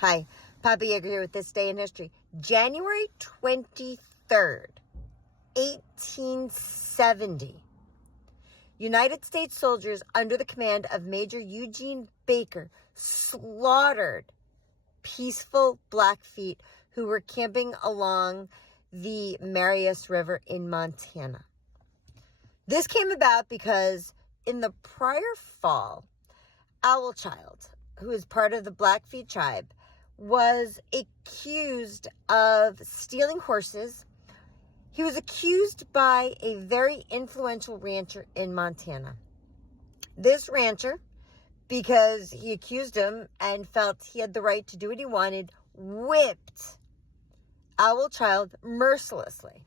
Hi, Papa Yeager here with This Day in History. January 23rd, 1870. United States soldiers under the command of Major Eugene Baker slaughtered peaceful Blackfeet who were camping along the Marias River in Montana. This came about because in the prior fall, Owl Child, who is part of the Blackfeet tribe, was accused of stealing horses. He was accused by a very influential rancher in Montana. This rancher, because he accused him and felt he had the right to do what he wanted, whipped Owl Child mercilessly.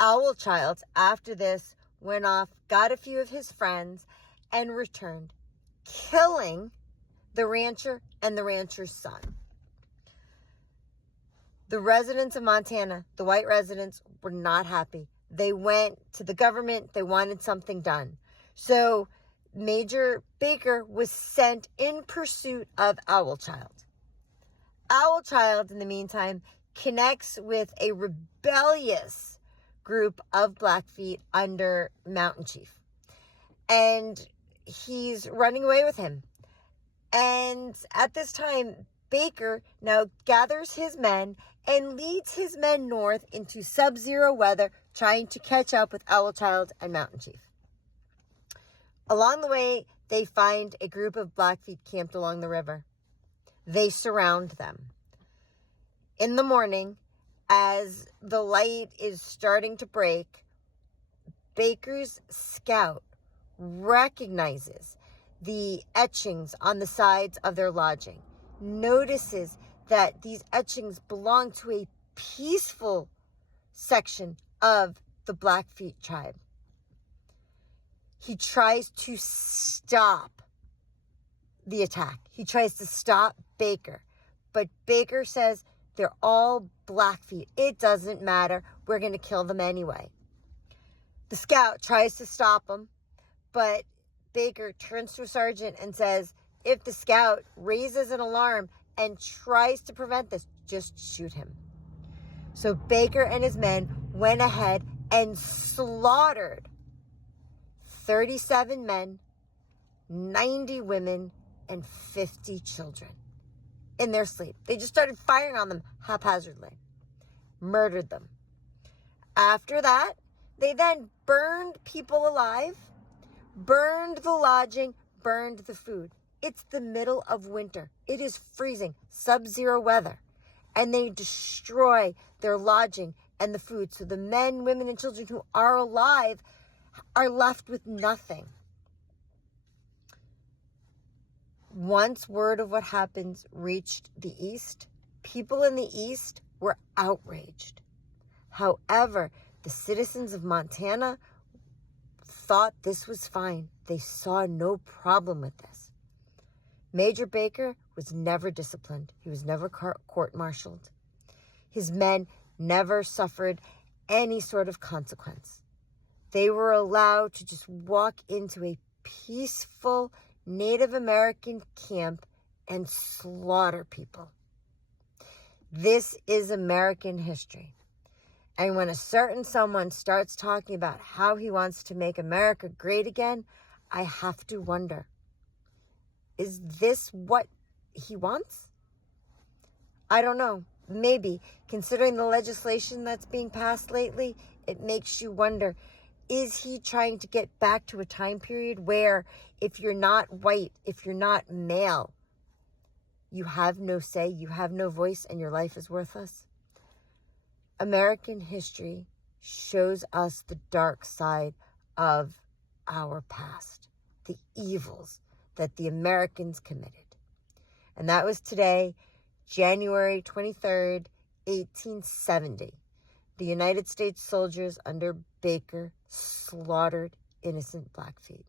Owl Child, after this, went off, got a few of his friends, and returned, killing the rancher and the rancher's son. The residents of Montana, the white residents, were not happy. They went to the government. They wanted something done. So Major Baker was sent in pursuit of Owl Child. Owl Child, in the meantime, connects with a rebellious group of Blackfeet under Mountain Chief. And he's running away with him. And at this time, Baker now gathers his men and leads his men north into sub-zero weather, trying to catch up with Owl Child and Mountain Chief. Along the way, they find a group of Blackfeet camped along the river. They surround them. In the morning, as the light is starting to break, Baker's scout recognizes the etchings on the sides of their lodging, notices that these etchings belong to a peaceful section of the Blackfeet tribe. He tries to stop the attack. He tries to stop Baker, but Baker says, they're all Blackfeet. It doesn't matter. We're going to kill them anyway. The scout tries to stop him, but Baker turns to a sergeant and says, if the scout raises an alarm and tries to prevent this, just shoot him. So Baker and his men went ahead and slaughtered 37 men, 90 women, and 50 children in their sleep. They just started firing on them haphazardly, murdered them. After that, they then burned people alive, burned the lodging, burned the food. It's the middle of winter. It is freezing, sub-zero weather. And they destroy their lodging and the food. So the men, women, and children who are alive are left with nothing. Once word of what happens reached the East, people in the East were outraged. However, the citizens of Montana thought this was fine. They saw no problem with this. Major Baker was never disciplined. He was never court-martialed. His men never suffered any sort of consequence. They were allowed to just walk into a peaceful Native American camp and slaughter people. This is American history. And when a certain someone starts talking about how he wants to make America great again, I have to wonder, is this what he wants? I don't know. Maybe. Considering the legislation that's being passed lately, it makes you wonder, is he trying to get back to a time period where if you're not white, if you're not male, you have no say, you have no voice, and your life is worthless? American history shows us the dark side of our past, the evils that the Americans committed. And that was today, January 23rd, 1870. The United States soldiers under Baker slaughtered innocent Blackfeet.